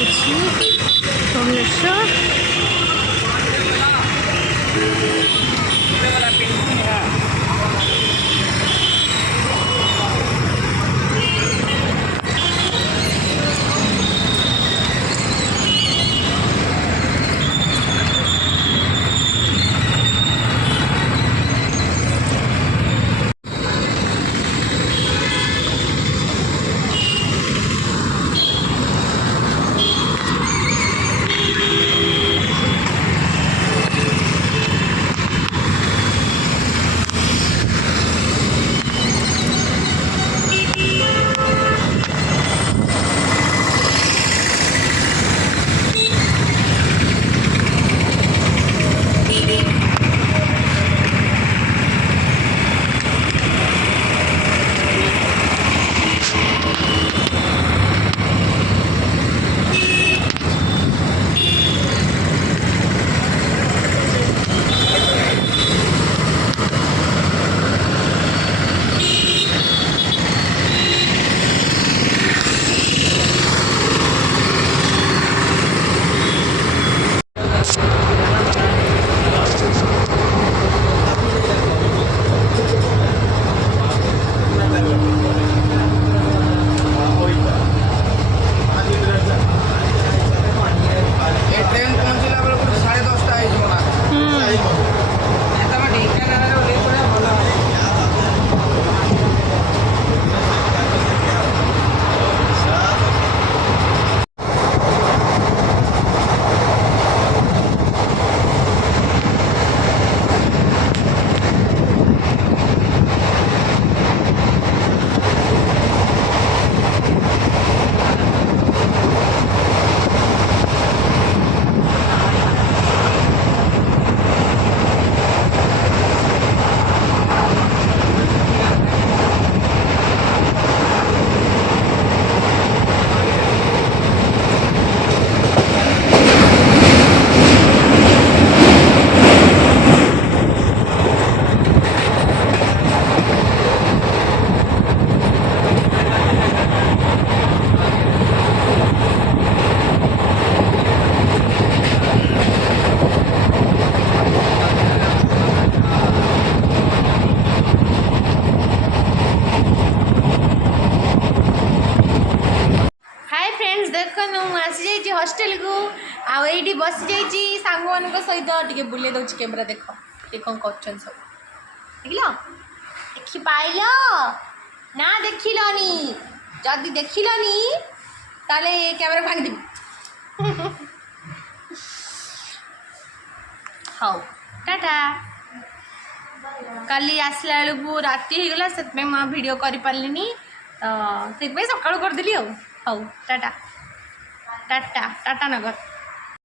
जाऊँगी भुवनेश्वर। हॉस्टेल को आईटी बस जाइए सांग मान सहित टे बुले दौर कैमेरा देख ये कौन कर सब देख देखी पाइल ना देखिलनी जदि देखिलनी ताले कैमेरा भांगदेवी हाँ टाटा काली आसला बेलू राति होगला से वीडियो कर पारे तो सका करदेली हाँ टाटा टाटा टाटा नगर।